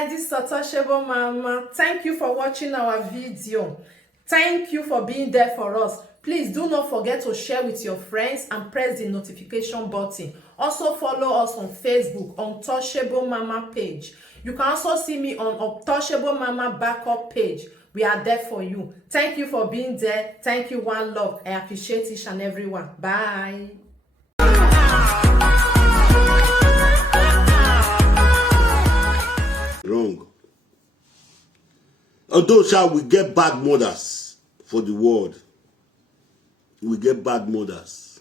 guys, this is Untouchable Mama. Thank you for watching our video. Thank you for being there for us. Please do not forget to share with your friends and press the notification button. Also follow us on Facebook, Untouchable Mama page. You can also see me on Untouchable Mama backup page. We are there for you. Thank you for being there. Thank you, one love. I appreciate each and everyone. Bye. Wrong. Although shall we get bad mothers for the world, we get bad mothers.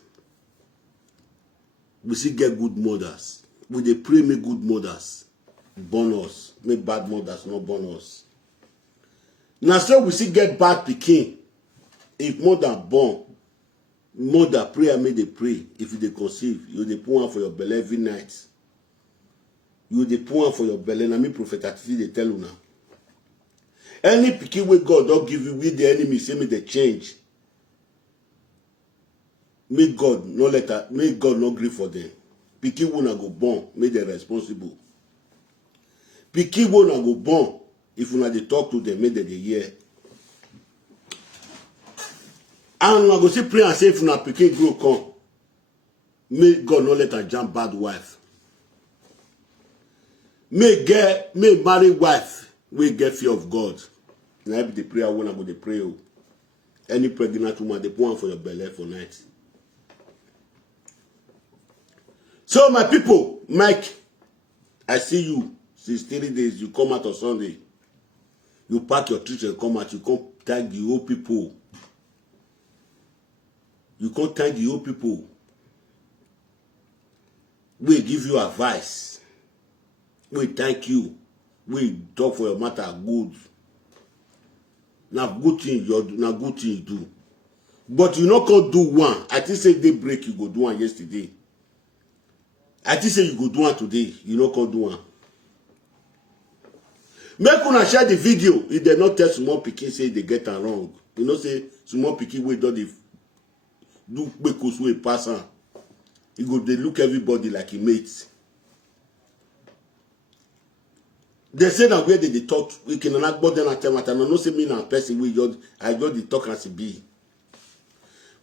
We still get good mothers. We dey pray make good mothers born us, make bad mothers not born us. Now so we still get bad pikin. If mother born, mother prayer make dey pray. If you dey conceive, you dey put one for your belly every night. You dey put one for your belly. Na me Prophet Atiti dey tell you now. Any pikin wey God don't give you with the enemy, say me they change. Make God not let her, make God not grieve for them. Pikin will not go born, make them responsible. Pikin will not go born. If you not dey talk to them, make them dey hear. And I go see pray and say if una pikin grow come, make God not let her jam bad wife. May marry wife we get fear of God. Now be the prayer when I go to pray. Any pregnant woman, they put one for your belly for night. So my people, Mike, I see you since 3 days. You come out on Sunday. You pack your church and come out. You come thank the old people. You come thank the old people. We give you advice. We thank you. We talk for your matter good. Now good thing you do. Now good thing you do. But you not gonna do one. I think say they break you go do one yesterday. I think say you go do one today. You not gonna do one. Make una share the video. If they not tell small pikin say they get it wrong. You know say small pikin wey don dey do because we pass on. He go they look everybody like he mates. They say that where they talk, we can not bother and tell matter. No say me na person we just I just the talk as it be.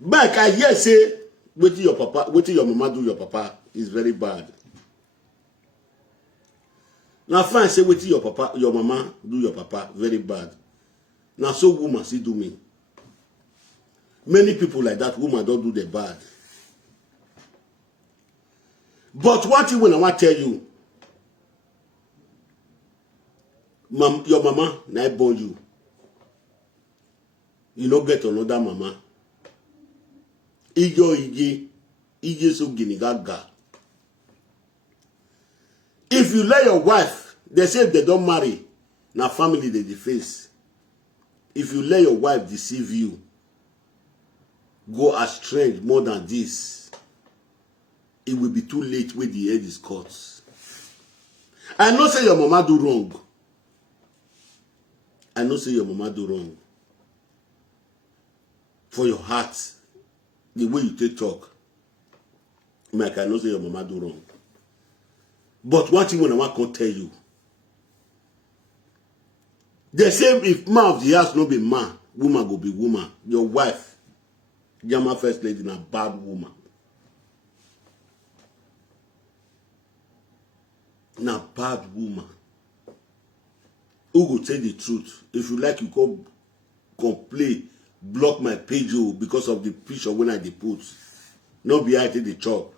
Back I hear say wait till your papa, wait till your mama do your papa is very bad. Now fine say wait till your papa, your mama do your papa very bad. Now so woman see do me. Many people like that woman don't do the bad. But what thing when I want to tell you. Your mama na born you. You no get another mama. Ije so ginigaga. If you let your wife, they say if they don't marry, now family they face. If you let your wife deceive you, go astray more than this, it will be too late when the head is cut. I know say your mama do wrong. I know say your mama do wrong. For your heart, the way you take talk, Mike, I know say your mama do wrong. But one thing when I want to tell you, the same if man of the house no be man, woman go be woman. Your wife, Jama first lady, na bad woman. Na bad woman. Who go tell the truth? If you like, you go complain, block my page because of the picture when I put. No be I take the chop.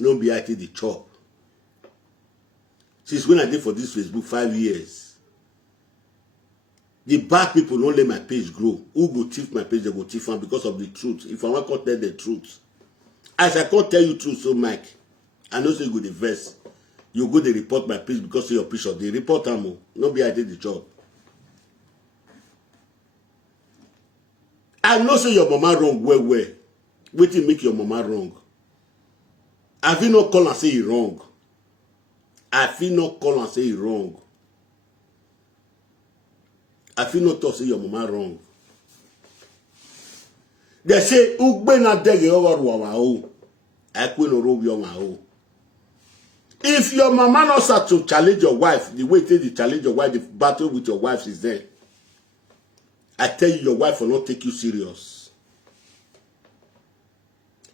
No be I take the chop. Since when I did for this Facebook 5 years, the bad people don't let my page grow. Who go thief my page? They go thief am because of the truth. If I want to tell the truth, as I can't tell you truth, so Mike, I know say you go the verse. You go they report my page because of your picture. They report them. No be I did the job. I know say your mama wrong well. Wait till make your mama wrong. I feel not call and say he wrong. I feel not call and say he wrong. I feel not talk say your mama wrong. They say ugbe na dege over wa o. I quit no rob your ma o. If your mama not start to challenge your wife, the way they challenge your wife, the battle with your wife is there. I tell you, your wife will not take you serious.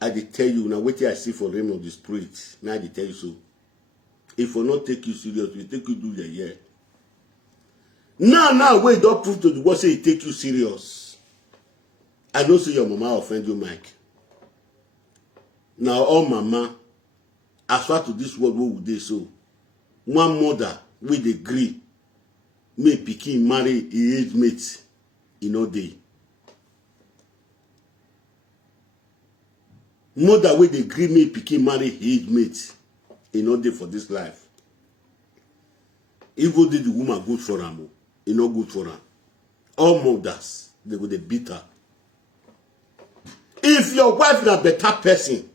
I dey tell you, now wait till I see for the realm of the spirit. Now I dey tell you so. If will not take you serious, we take you do the year. Now, wait, don't prove to the world say he take you serious. I don't see your mama offend you, Mike. Now, all mama, as far to this world, what would they so? One mother with a agree, may pikin marry a age mate in all day. Mother with a agree, may pikin marry age mate in all day for this life. Even did the woman good for her, it not good for her. All mothers, they go dey beat her. If your wife is a better person,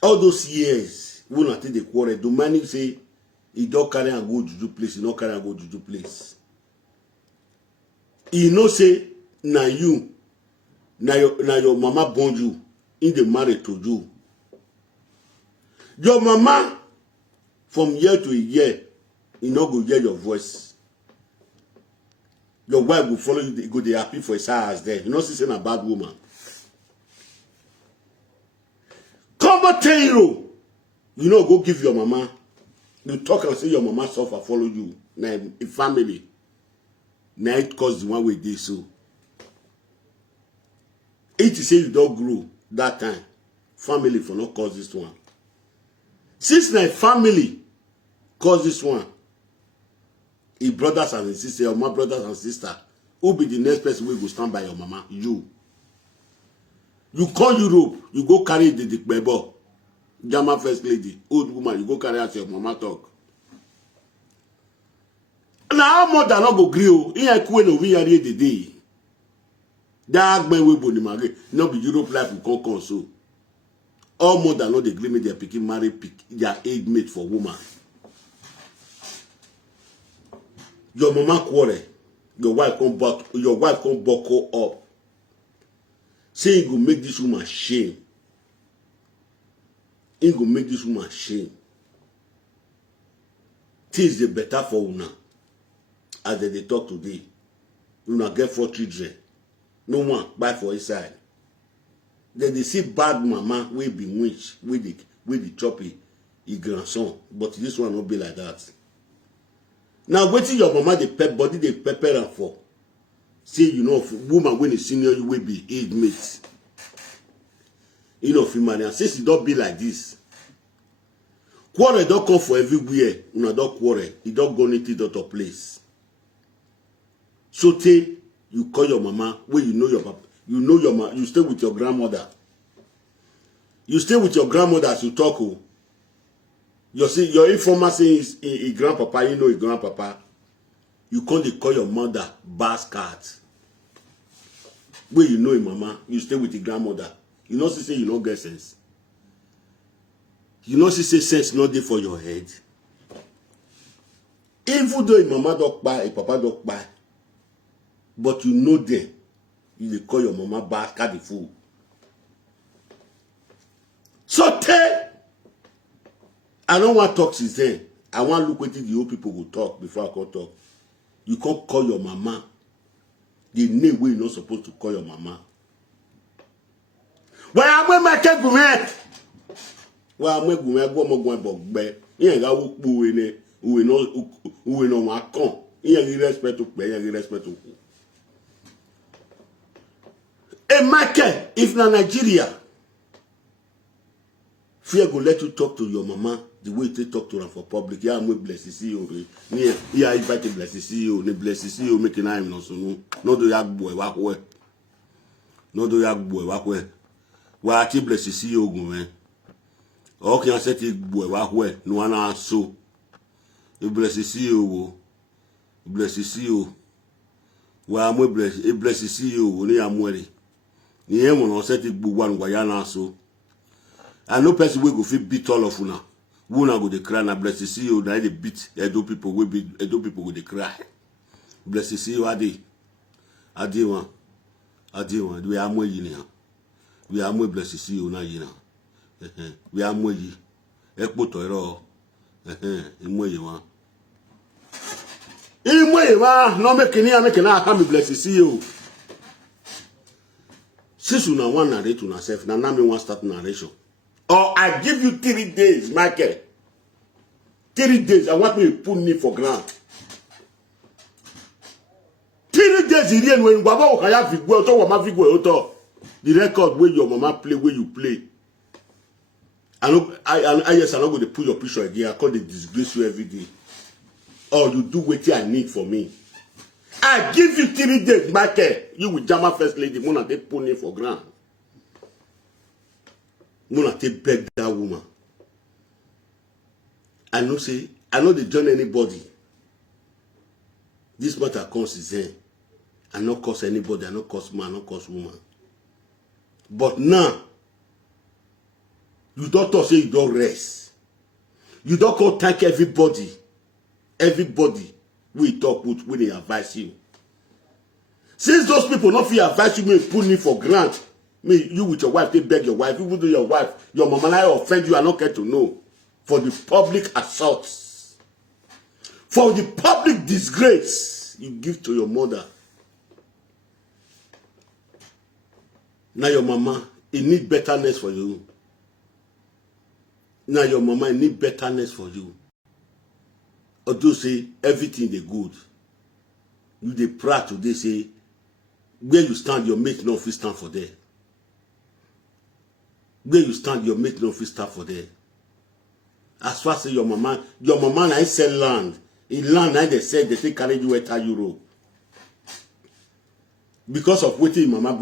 all those years, we not take the quarrel. Do man say he don't carry and go juju place, he not carry and go juju place. He no say na you, na your mama born you, in the marriage to you. Your mama, from year to year, he no go hear your voice. Your wife will follow you, go dey happy for his house there. You know she's a bad woman. Come tell you, you know, go give your mama. You talk and say your mama suffer, follow you. Now, a family. Now it cause the one way they so. It say you don't grow that time. Family for not cause this one. Since my family cause this one, his brothers and his sisters, or my brothers and sisters, who be the next person who go stand by your mama? You. You call Europe, you go carry the bebo, German first lady, old woman, you go carry out your mama talk. Now how mother not go grill? He ain't cool over here the day. That man will be married. Not be Europe life will come so. All mother not agree with their picking marry their age mate for woman. Your mama quarrel, your wife come buckle up. Say he go make this woman shame. He go make this woman shame. Things dey better for una. As they talk today, una get 4 children. No one buy for his side. Then they see bad mama wey be witch, wey the choppy, his grandson. But this one not be like that. Now waiting your mama the body they pepper am for. Say you know woman when a senior you will be age mate. You know female and since it don't be like this. Quarrel don't come for everywhere. Una don't quarrel. It don't go into the other place. So you call your mama where you know your papa. You know your mama. You stay with your grandmother. You stay with your grandmother as you talk. Your informer says a grandpapa, you know a grandpapa. You can't call your mother bastard. Where you know a mama, you stay with the grandmother. You know she say you don't get sense. You know she say sense not there for your head. Even though a mama don't buy, a papa don't buy, but you know them, you dey call your mama bastard the fool. So I don't want to talk since then. I want to look what the old people will talk before I can talk. You can't call your mama the name where you're not supposed to call your mama. Well, I'm my gument. Well, I'm going to be. You got who no my con. You respect to play, you respect to. Hey, Michael, if na Nigeria, fear go let you talk to your mama the way they talk to her for public. Yeah, I'm going to bless the CEO. Yeah, invite to bless the CEO. They bless the CEO making him no so no. No do yak boy walk away. No do yak boy walk away. Why I bless the CEO go man? Okay, I said boy walk away. No one answer so. You bless the CEO. Bless the CEO. Why I'm going to bless the CEO. Only I'm worried. Ni him on set it book one guayana so. I know person will go fit beat all of una. Una go dey cry na bless the CEO na dey beat Edo people will be Edo people go dey cry. Bless the CEO ade one. We are more yi ni. We are more bless the CEO na yi na. We are more yi. Ekpoto ero. Imoyewa. Imoyewa, no make I can be blessed to see you. Since you now want to narrate to yourself, now me want start narration. Or I give you 3 days, Michael. 3 days, I want me to put me for ground. 3 days, when Baba Okaya Vigwe, the record where your mama play, where you play. I yes, I'm not going to put your picture again. I call the disgrace you every day. Or you do what I need for me. I give you 3 days, Michael. You with Jama First Lady, Mona they put me for ground. Mona they beg that woman. I know they join anybody. This matter comes is there. I not cause anybody, I not cause man, I not cause woman. But now, you don't talk, say you don't rest. You don't go thank everybody. Everybody we talk with, when they advise you. Since those people not feel advise you, may put me for grant. Me, you with your wife, they beg your wife. Even though your wife, your mama I offend you, I not get to know. For the public assaults. For the public disgrace you give to your mother. Now your mama, it need betterness for you. Now your mama, it need betterness for you. Although say everything they good. You they proud today say where you stand, your mate no fit stand for there. Where you stand, your mate no fit stand for there. As far as say your mama na sell land. In land na they said they take carry you enter Europe. Because of what your mama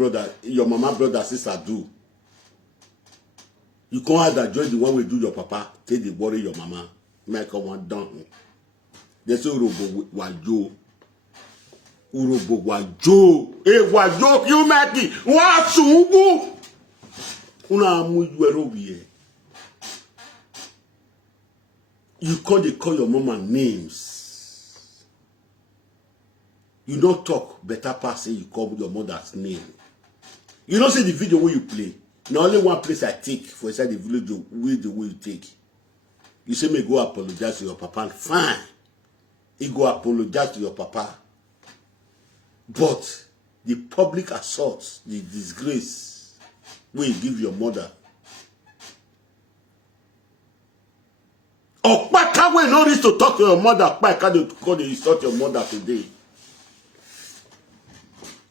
brother sister do. You can't have that join the one we do your papa, take the worry your mama, make one down. They say Urobo wajo. Urobo wajo. Wajo, you make it. Watsugu. Una amu you you can't call your mama names. You don't talk better pass say you call your mother's name. You don't see the video where you play. Now only one place I take for inside the village the way you take. You say me go apologize to your papa. Fine. He go apologize to your papa. But the public assault, the disgrace where you give your mother. Or can't we know this to talk to your mother? Why can't you call the insult your mother today?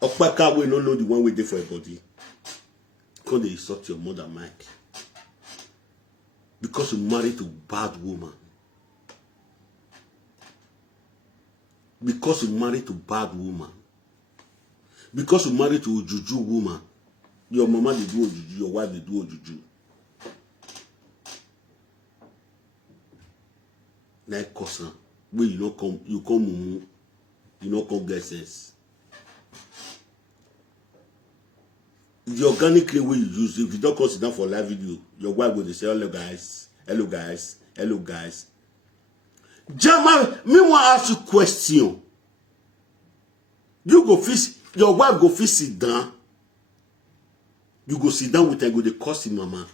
Or why can't we not know the one we did for your body? Can't they insult your mother, Mike? Because you married to a bad woman. Because you married to a bad woman. Because you married to a juju woman. Your mama they do a juju, your wife they do a juju. Like cousin, where you don't come, you come mumu, you don't come get sense. The organic way you use, if you don't consider for live video, your wife will say, hello guys, hello guys, hello guys. Jamal, me want to ask you a question. You go fish, your wife go fish sit down. You go sit down with her, go the curse mama.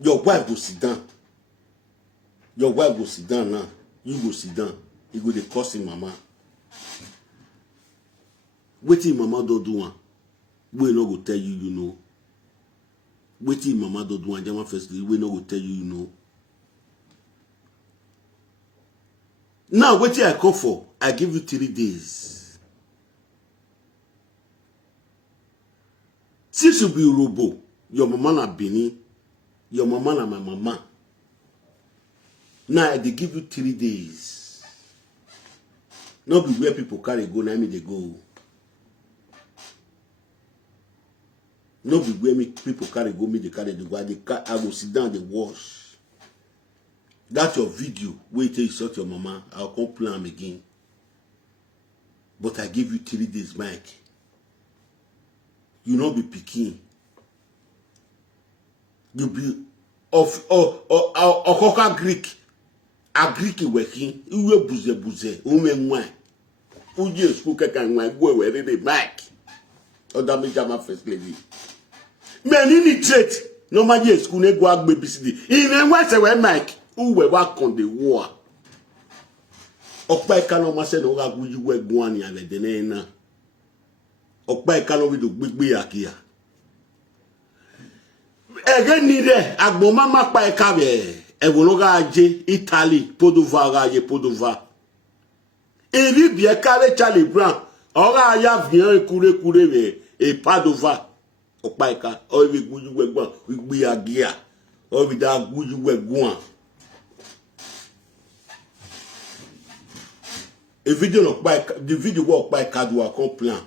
Your wife go sit down. Your wife go sit down now. You go sit down. You go the curse mama. Wetin mama don't do one. We no go tell you, you know. Wetin mama don't do one. Jama firstly, we no go tell you, you know. Now, wetin I call for, I give you 3 days. Since you be Robo, your mama na Bini, your mama na my mama. Now, they give you 3 days. Not be where people carry go, now me they go. No be where me people carry go, me they carry the go. I go sit down, they wash. That's your video. Wait till you sort your mama. I'll come plan again. But I give you 3 days, Mike. You not be picking. You be of Okoka Greek. A Greek working. You buze. Ume wine. Uje school can wine. Go where they Mike. Or that me jama first lady. many ni trait no ma je school ne go agbe BCD in we se we Mike who we work on the war okpa ika no ma se no ga guju we gun ani ale de na okpa ika no bi do gbegbe akia ege ni de agbon mama pa ika be e wo no ga je Italy Podova ga je Podova eri bi e kare Charlie Brown ora ya vian kure be e Padova okpa ika o bi guju we gbon gbegbe agia o bi da guju we gun a video of the video work by Kadua plan.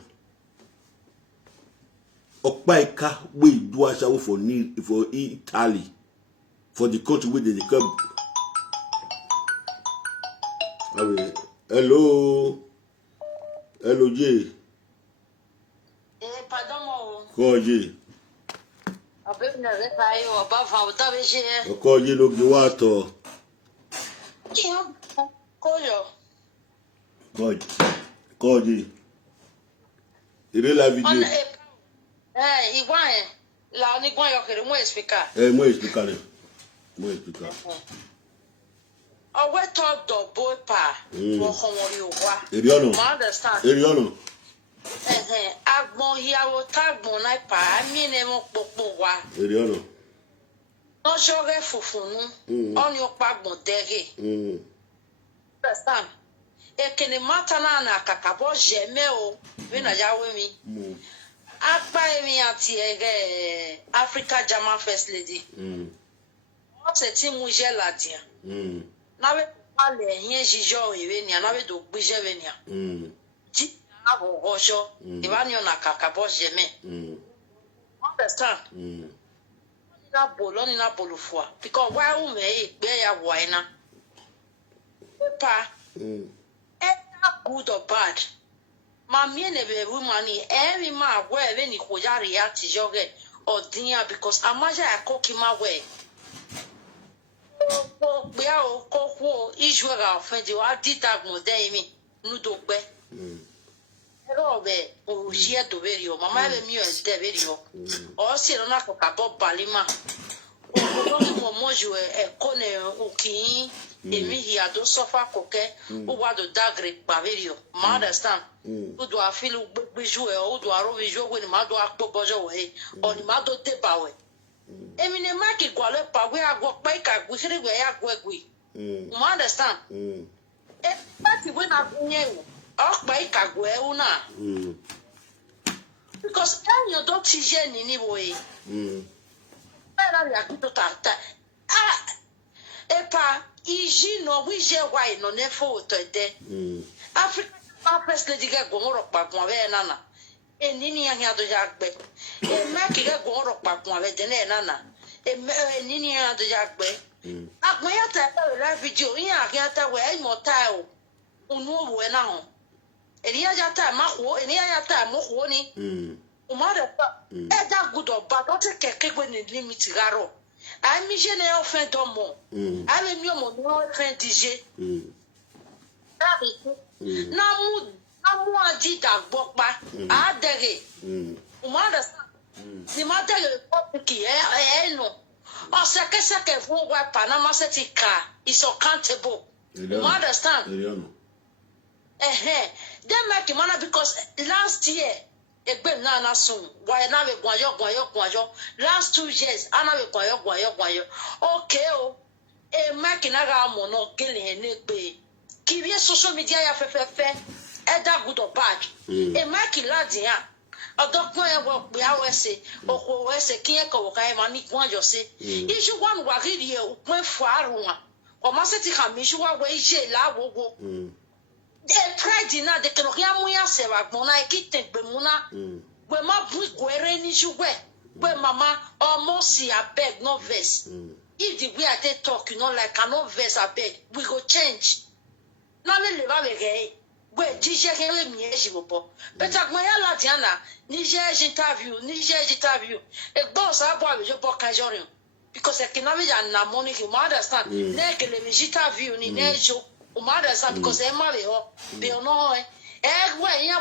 Okpaika we do as for need for Italy for the country where they come. Hello, J. Pardon mo. Call J. Abeg na re kai o ba fa o ta be je. Call J lo giwato. Koyo. Call J. Il est la vidéo. Igual la ni gwan yo kere mo explicar. Moi explicar. O we to do boy pa. Mo ko mo ri o wa. Eriono. Understand? Eriono. Agbon yawo tagbon na pa mi ne mo popo wa. Eriono. No joge fufunu. Oni o pa gbon dege. Understand? Ekene mata na kakabo jeme o we na yawe mi. Akpa emi ati Africa German First Lady. O se ti mu je ladia. Na we pale yin jijo ewe ni na we do gbije we ni. Ti na bo ojo e ba ni ona kakabo jeme. Understand? Ni na bolo fua because why u me gbe ya waina. Pa good or bad. Mamie ne be woman every man where when you react to joge or dinner because amaja akoki ma we. We are koko Israel offendi wa ditag mo dey mi nudo gbe. Robe o jia do verio mama be mi o de verio. O si no na ko kabo balima. O mo moju e kone o kin emi hi ado sofa koke o wa do dagre paverio ma understand o do afili gbegbeju e o do aro beju we ni ma do apo bojo we o ni ma do deba we emi ne ma ki gwale pa we agwo pa ka gwi kire we ya gwegwi ma understand e party we na kunye o pa ka gwe una because enyo do ti je ni we era ya kuto tata epa iji no wije why no ne photo de Africa First Lady ga gomoro pa gun ave nana enini ya do jagbe e ma ki ga gomoro pa gun ave de nana enini ya do jagbe agbon ya ta la video yin akia ta we mo ta o unu we na ho eniya ja ta ma ho eniya ya ta mo ho ni o ma de pa e da good or bad o te keke gbe ni limit garo ami je ne o fin do mo ami mi o mo no fin dije na mu adi da gbo pa a dere o ma de ni ma dere ko ki no o seke fun wa Panama Setika is accountable you understand dem make money because last year egbe na sun why na we gwayo last 2 years ana we gwayo okay o e make na ga mo no gele ne pe ki bi social media ya fefefe e da good or bad e make ladia odokun e wo pe awese oko wese kiyen ko ka e ma ni gwajo se iju wan wa ri e opin fu arun o ma se ti kan mi ju wa we ije la wogo de pride na de ke no ya mu ya se wa gbon na ki tegbe mu na we ma bu gwere ni juwe we mama almost abeg no verse if the way I dey talk you know like I no verse abeg we go change na le ba we ge we jije ke we mi e jibopo but agbon ya la diana ni je interview e gbo sa bo abi jo bo kan jorin because e kinawe ya na money you understand ne ke le mi interview ni ne jo o ma understand because e ma le ho be no When you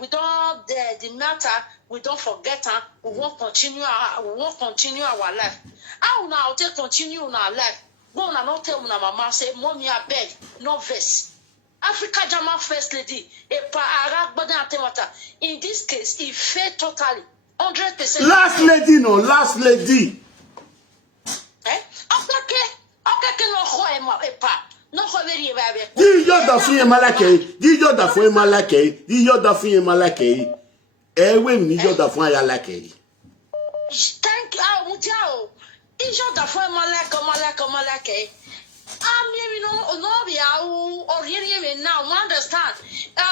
we don't the matter, we don't forget her. We won't continue our life. How now take continue in our life? Go on and not tell my mama say, Mommy, I beg, no verse. Africa Jama First Lady, in this case, he failed totally, 100%. Last lady, no, last lady. Diyo da fun malake, diyo da fun malake, diyo da fun malake. Ewe mi diyo da fun ayalake. Thank you, Mutiao. Diyo da fun malake. You know, or really now, understand?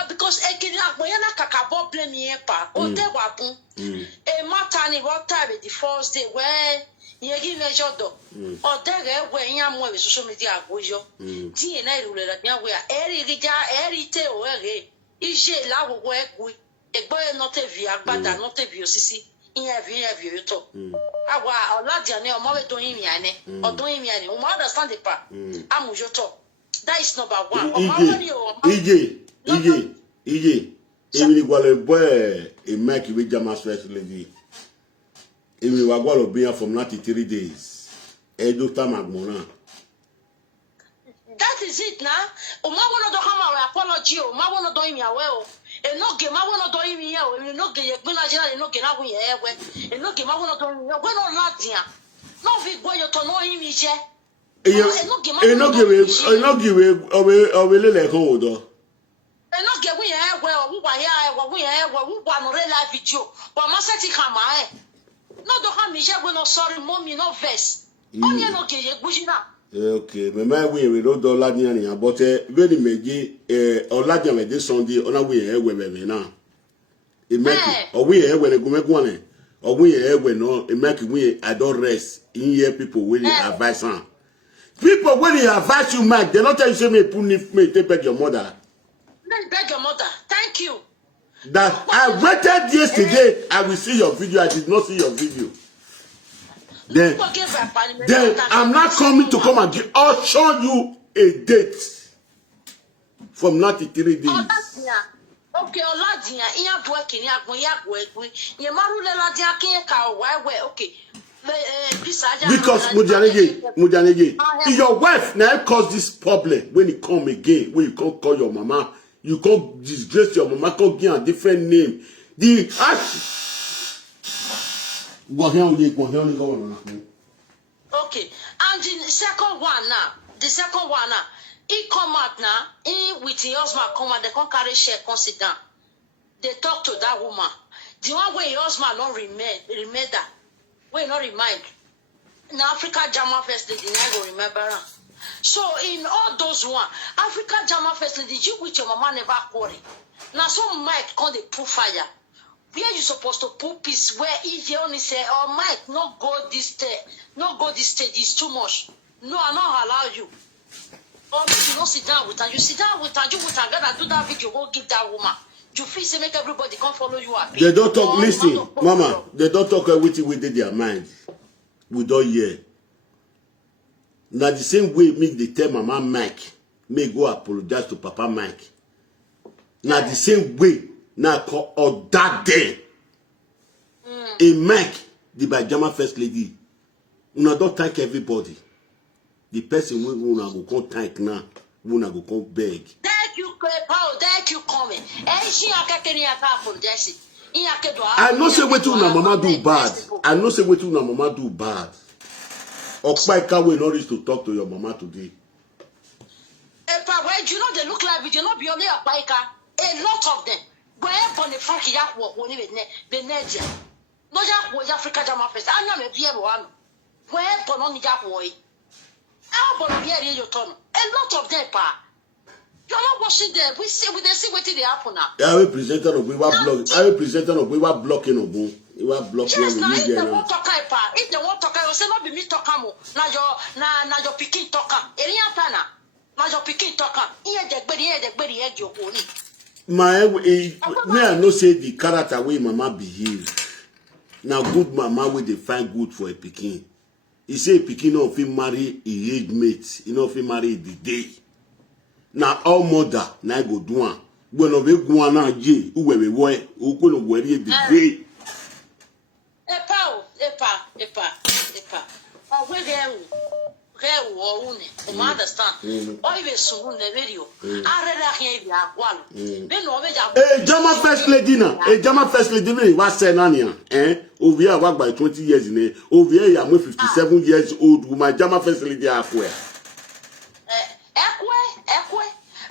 Because I can't blame me, pa. Or there wapun. A matani what time the first day where you give me a job, or there where you am with social media, with you. DNA rule that now we are every tale where is a love work with a boy not a via, but not a view, see. In a view, to. Our Ladiane or Mother doing me, or doing me, or understand the part. I'm with your talk. That is number one. EJ. Even if you boy, a Mike with Jama's first lady. Even if you are going to be here from 93 days. Dr. Magmona. That is it now. O ma wanna do have apology. O ma wanna do me well. E no game. Ma wanna do me here. E no game. When I just e no game. Na we here. E no game. Ma wanna do me. When on Ladia. No we go you to know him here. E no give. Owe lele ko odo. E no game we here. We want no real life video. But ma set it kama no do have me here. We no sorry mommy no verse. Only no game. Bujina. Okay, mais moi we don't do la ni ani but very meji olaja me dey Sunday ona we we na e make o we we go me go na o we we no e make we I don't rest in here people when advise am people when you advise you make they not tell you say me put me take beg your mother. Beg your mother, thank you. That I waited yesterday I will see your video. I did not see your video. Then I'm not coming to come and give. I'll show you a date from 93 days. Okay, Oladia, iya working, ya go. Ye maru le ladia kin ka why okay. Because Mujanege, your wife now cause this problem when you come again, when you can't call your mama, you can't disgrace your mama, can't give a different name. Okay, and the second one now, he come out now, he with the husband come out, they can't carry share, come sit down. They talk to that woman. The one where your husband not remain that, where not remind. In Africa, Jama First Lady, I go remember her. So in all those one, Africa Jama First Lady, you with your mama never quarry. Now some Mike call the proof fire. Where you supposed to put peace where if you only say, oh Mike, not go this stage, it's too much. No, I not allow you. Or maybe you don't sit down with her. You sit down with her, you with her, gotta do that video, go give that woman. You feel say make everybody come follow you up. They don't talk, listen, Mama, they don't talk everything within their mind. We don't hear. Now the same way me they tell Mama Mike, may go apologize to Papa Mike. Now the same way. Now call or that day, a Mike, the Bajama First Lady, una don't thank everybody. The person we una go come thank now, una go come beg. Thank you, Paul. Thank you, coming. I know say what una mama do bad. I know say what una mama do bad. Okpaika will not reach to talk to your mama today. Pa, why do you know they look like we do not be only Okpaika? A lot of them. Where upon the Frankie Yak walk when it Benedia. No Yak was Africa Jama First. I am a beer one. Where upon only Yak boy. How about here in your turn? A lot of them, pa. You're not watching them. We see what they happen now. I will present of we were blocking. I will present of we were blocking of boom. We were blocking. Yes, now if they won't talk, pa. If they won't talk, I will say not be me talking more. Now your picking talker. Area planner. Now your picking talker. Here the berry egg your pony. Me I know say the character way mama behave. Now good mama will they find good for a pikin. He say a pikin no fit marry a age mate. He no fit marry the day. Now all mother now go do one. Bueno be guana je uwe be wo ukwo no wari e be. Epa. Oh, we understand. Oh, you so the video. I read here be agwalo. Be no be ja. Jama first lady na. Jama first lady we wa say na nia. Over here work by 20 years in. Over here ya 57 years old woman. Jama first lady akwe. Ekwe.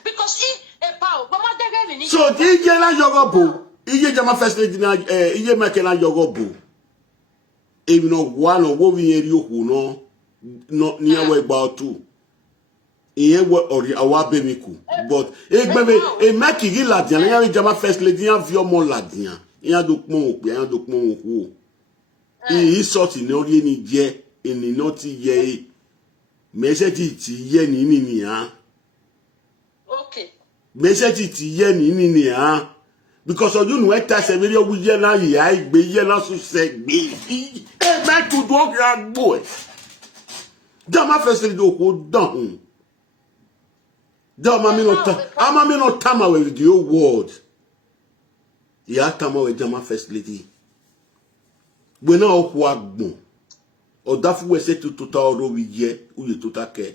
Because epa, mama dege ni. So ije na yogobo. Ije jama first lady na ije make na yogobo. Even no one of what we hear you no near way about two. Iye or our bemiku. But a maki ladian, ya jama first lady and view more ladian. Ya dokmo, ya dokmo who. He sort in only any ye in the naughty ye. Message it ye ni ya. Okay. Message it ye ni ya. Because of you know what I say, video we ye na ye, be ye na so say be. Hey, man, to dog your boy. Jama first lady go down. Jama me no tama with the old word. Ya tama with Jama first lady. We na okwa gbon. Odafu we say to total ro we ye, u ye total care.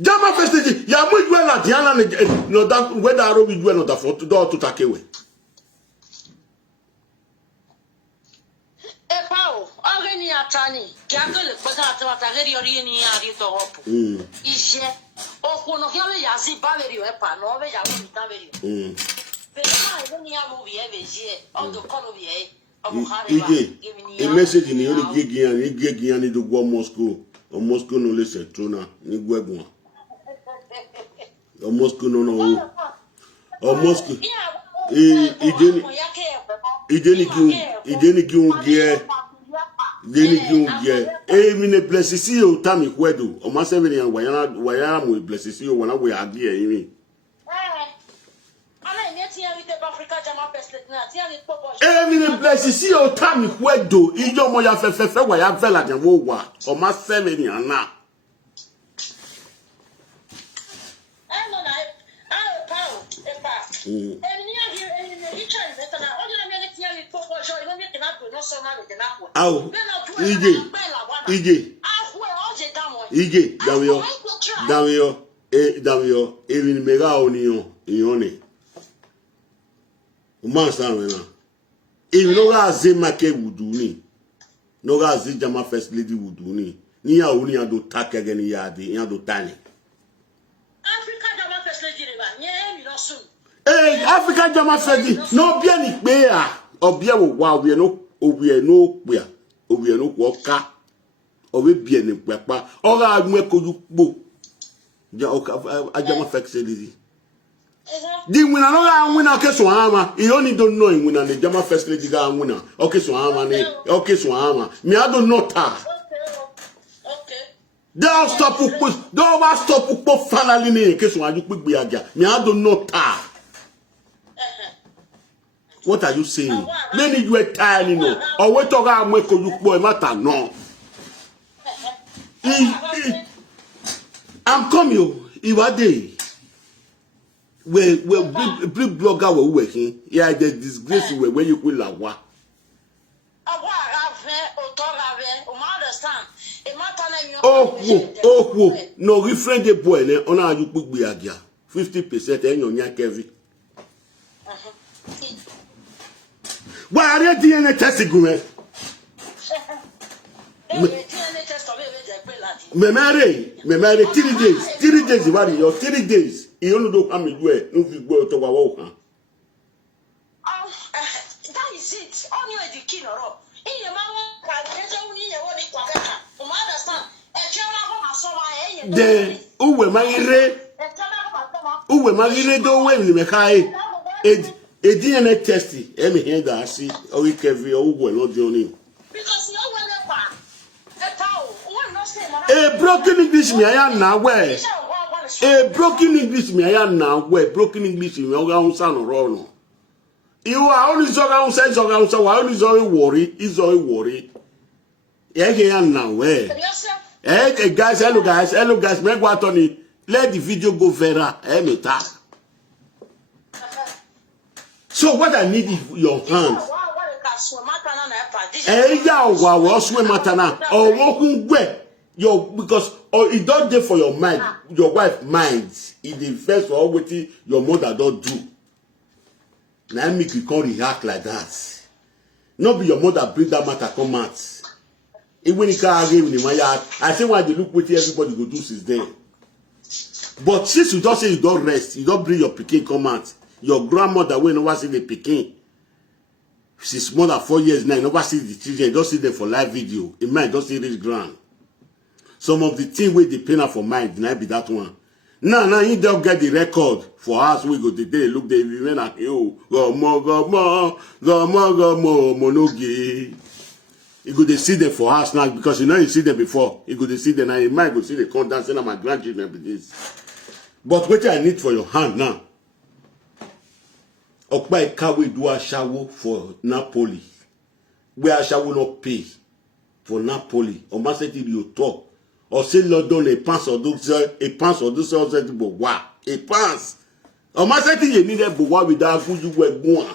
Jama first lady, ya mu ju la diana no that we da ro we ju no da for to do total care we. Ogeni atani kiagole pega atata geri ori ni ari to hopo ise okuno kiale yazi baverio epa no ve ya mi taverio pero ma ni amu vie veje o do kono vie o khare a message ni ori gegian ni do go Moscow o Moscow no le se trona ni gwegun o Moscow no o Moscow ije ni ki Deni kiungie mi ne bless si o tami kwedo o ma se veni wayana mo bless si o wana we agi e mi ala ni ti ari te Africa Jama Peslet na ti ari popo mi ne bless si o tami kwedo ijo mo ya fefe waya vela de wo wa o ma se veni ana no na epa ni ari ni richard betana o de na mi ti ari popo jo no mi na no so na de na ko Ige, Davio, even mega onion, ione. Umansan na. Even no gaze make wuduni. No gaze Jama first lady wuduni. Ni ya uni ya do take again ya de, ya do tani. Africa Jama first lady ba, nye mi no soon. Africa Jama first lady, no bia ni pe a, obia wo wa obia no pe. Obi no ko ka obi bie ne papa o ga agmu ekoju po ja o ka Jama first lady di wina no ga wina ke so ama you only don't know wina ne Jama first lady ga wina o ke so ama ne o ke so ama me I don't know ta okay don't stop finally ne ke so aju pegbe aja me I don't know ta. What are you saying? Many you are tired, no. Or we talk about make you boy matter no. I'm coming. You are there. We big blogger were working. Yeah, the disgrace where you will lawa. Oh, no, refrain the boy. On you put be agia 50% and your Kevin. Why are you DNA testing me? Me marry 3 days. 3 days you worry your 3 days. You only do come you no fit go to wa kan. That is it. Only the king or in your mama can get only your only kwaka. You understand? E chema ho na so wa De uwe magire do we ni me kai. A DNA test, me here that see, or we can be all well, not Johnny. Because you will a broken English, me, I am now where. A broken English, me, I am now where. Broken English, me, I son or Rono. You are only around, says around, so I only saw a worry, is all worry. Yeah, I am now where. Guys, hello, guys, make what on it. Let the video go viral, me tap. So what I need is your hands. Because it don't dey for your mind, your wife minds. It dey first for all wetin your mother don't do. Now make you come react like that. Not be your mother bring that matter come out. Even if I argue with him, I say why they look what everybody go do since then. But since you don't say you don't rest, you don't bring your pikin come out. Your grandmother will never see the pikin. She's more than 4 years now. You never see the children. You don't see them for live video. In mind, don't see this grand. Some of the things where they pain her for mind, might be that one. Now, you don't get the record for us. We go today. Look, they even like you. Go more, monogi. You go to see them for us now because you know you see them before. You go to see them now. You might go see the content and my grandchildren with this. But what I need for your hand now. Okpa Ekawe do a shower for Napoli. Where a shower not pay for Napoli. Or must you talk. Or say London a pants or do bois. A pants. Or must you need a bois without who you were born.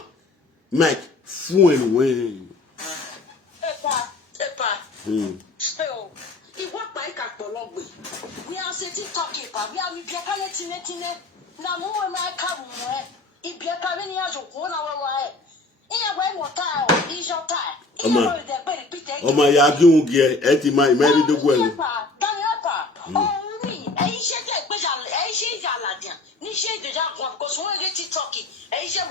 Mike, fuen wen. So, it worked by Kakbologwe. We are sitting talking about we are with your palette. Now, more my come. If you're coming here to go away, in a way, time is your time. Oh, my Yagungi, Etima, married the well. Oh, me, I said that, but I say Galadian. Nisha the dark one, because when you get talking, I say,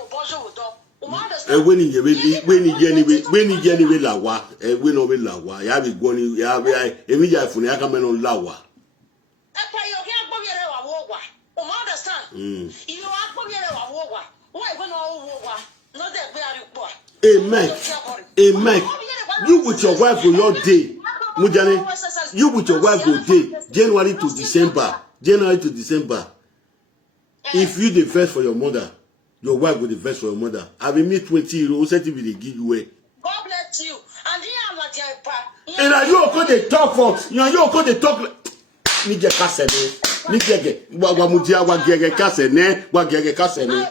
when he genuine lawa, when over lawa, you have it going, you have a phone, I come on lawa. Amen. You with your wife for your day, Mujane. You with your wife for day, January to December. If you the first for your mother, your wife will the first for your mother. I will meet 20 euros, set if they give you away. God bless you. And here I'm not your pa. And you go they talk for you go they talk. Nije kasene. Nije wamudia wagege kasene, wagege kasene.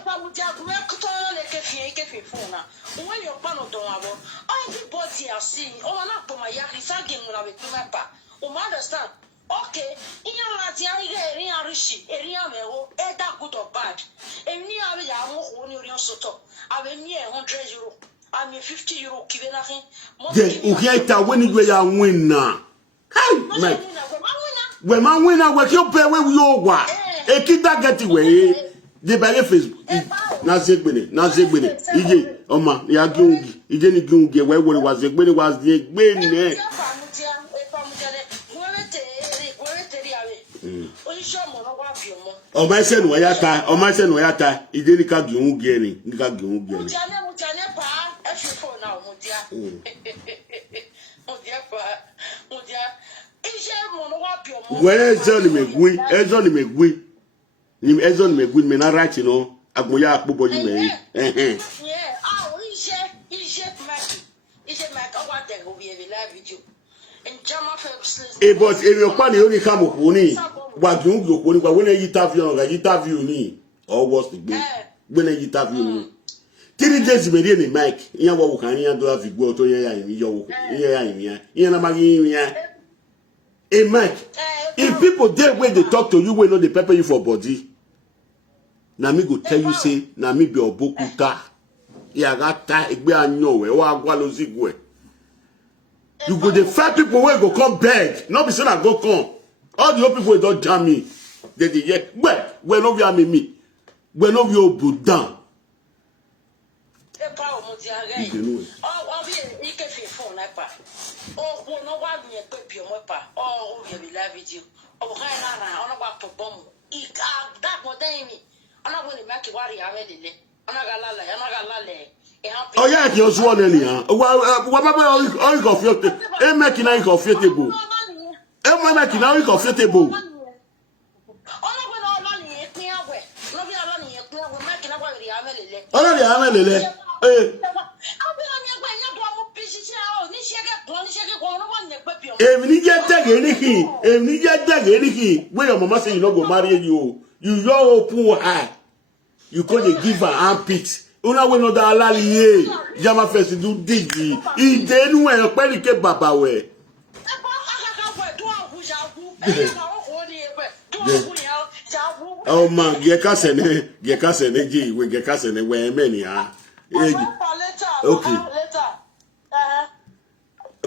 When you're pan of Donabo, everybody are seeing, oh, I'm not for my yak, it's a game when I will come back. Understand? Okay, in your Latin, area rishi, area mero, either good or bad. And near I will soto. I will near 100 euro. I'm a 50 euro, given nothing. Then, Ukieta, when you are winner. Hey, man. When my winner, what you pay where we all were. A kid that get away. The by Facebook. Nazegbene. Ije, Oma, Yagungi, Ije Gungi, where was the Gbene was the Gbene. O my son wayata, Ije Nika Gungi, Nika Gungi. Where is Johnny McGuinn? Johnny McGuinn. Ezon me good me na right you know agboya akpobo you me yeah oh he make over there go be a live video and jama first but if you pan only come okuni wa gun go okuni when you interview ni or what's the game when you interview ni 3 days me dey mic yan wo kan yan do have go to yan yo yan na magi yan a mic. If people there when they talk to you, will know they pepper you for body. Na me go tell you say, na me be obokuta. Ya gata egbe anyo we wa agwa lo zigwe. You go the 5 people wey go come beg. No be say na go come. All the old people don't damn me. They yeah. Well, no via me. Well, no via budan. Oh, be ike fi phone na pa. Oh, no wa mi pe bi o mo pa. Oh, we be live video. Oh, kai na ona wa to bomb. Ik that go dey me. Ona go le make worry amelele. Ona ga lale. Oh yeah, you was one anyhow. What about all comfortable? Make na comfortable. Make na comfortable. Ona le amelele. If you get tag anything, when your mama say you not go marry you, you your open eye. You call the give her armpit. Una we no da alaliye. Jama Fest do digi. Ide nu e pe ke baba we. Oh man, geka sene ji we geka sene we many ha. Okay.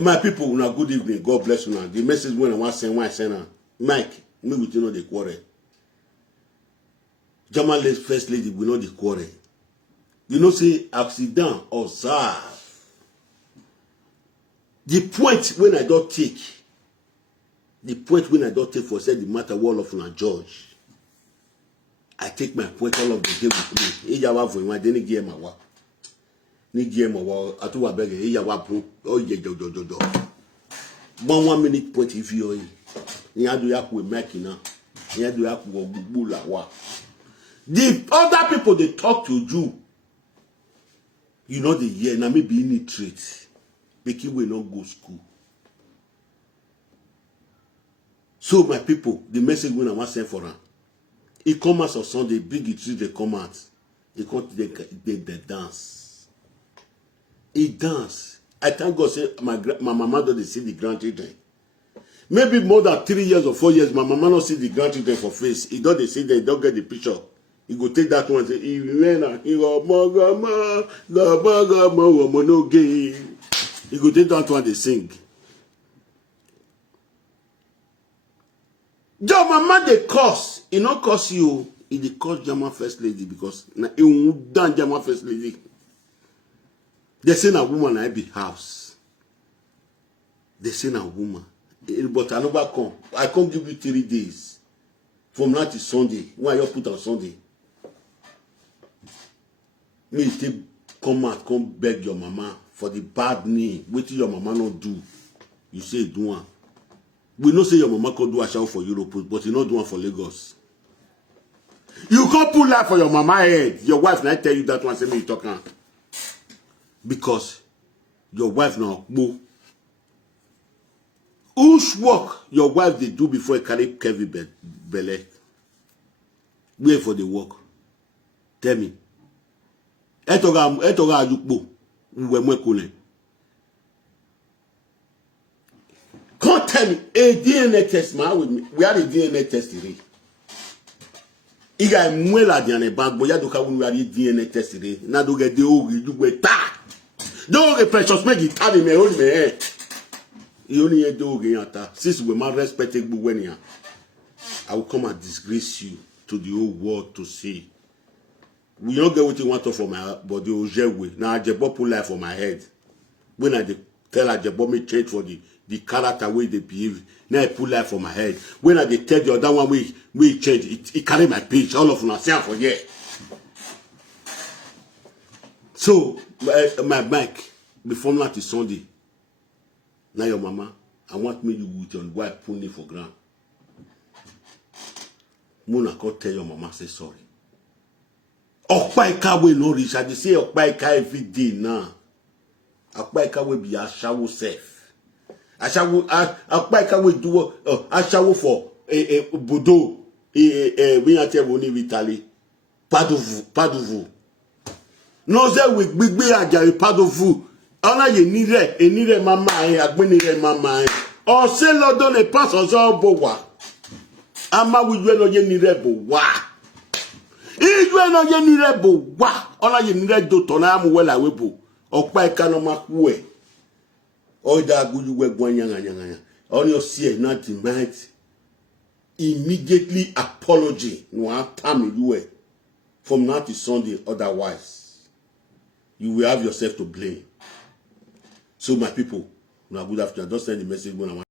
My people, una good evening. God bless you now. The message when I want to send, why I send her. Mike, me with you know the quarrel. German first lady, we know the quarrel. You know, say accident observe. The point when I don't take for say the matter wall of una judge. I take my point all of the day with me. Ejawa for my didn't give my work. Ni give my work. I told beg ejawa pro. Oh yeah, do. 1 minute point if you ni adu ya ku make na. Ni adu ya ku gbula wa. The other people they talk to you. You know the year now maybe illiterate. Making we not go school. So my people, the message when I want to send for her. It come out on Sunday, big it they come out. It come they dance. It dance. I thank God say my mama don't see the grandchildren. Maybe more than 3 years or 4 years, my mama don't see the grandchildren for face. He don't see they don't get the picture. He go take that one and say, he go take that one they sing. Your mama they curse. It not curse you. It they curse German first lady because it won't done German first lady. They say a woman I be house. They say a woman. But I never come. I can't give you 3 days. From now to Sunday. Why you put on Sunday? Me take come out, come beg your mama for the bad name. What your mama not do? You say do one. We know say your mama could do a show for Europe, but you not do one for Lagos. You can't pull that for your mama head. Your wife not tell you that one. Say me you talking because your wife now go. Whose work your wife they do before you carry Kevin belly? Wait for the work. Tell me. Etoga ajukpo uwe mwekule. Can't tell me a DNA test man with me. We had a DNA test today. Iga mwela diane bank boya doka we had a DNA test today. Na do get the ogi you we ta. Do get precious make it carry me hold me. You only hear dogi yata. Since we man respectable when ya, I will come and disgrace you to the whole world to see. We don't get what you want for my body or way. Now I just pull life for my head. When I tell I just me change for the character way they behave. Now I pull life for my head. When I tell the other one we change, it carry my pitch. All of us for yeah. So my mic before now to Sunday. Now your mama, I want me you with your wife put me for ground. Mona can't tell your mama say sorry. Okpaika we no reach. I just say Okpaika every day now. Okpaika we be ashawo self. Ashawo Okpaika we do ashawo for bodo we na tell we ni Italy. Padovu. No say we gbigbe ajare padovu. Ona ye ni re mama agbeni re mama. O se lodon le pass ozo bowa. Ama we no ye ni re bowa. Igwe no ye nire bo wa ona ye nire do to na amu wela webo okpa eka no makwe oida aguju we gwanyanga on your see nothing right immediately apology no atame you from now to Sunday otherwise you will have yourself to blame. So my people, now good afternoon. Don't send the message when I want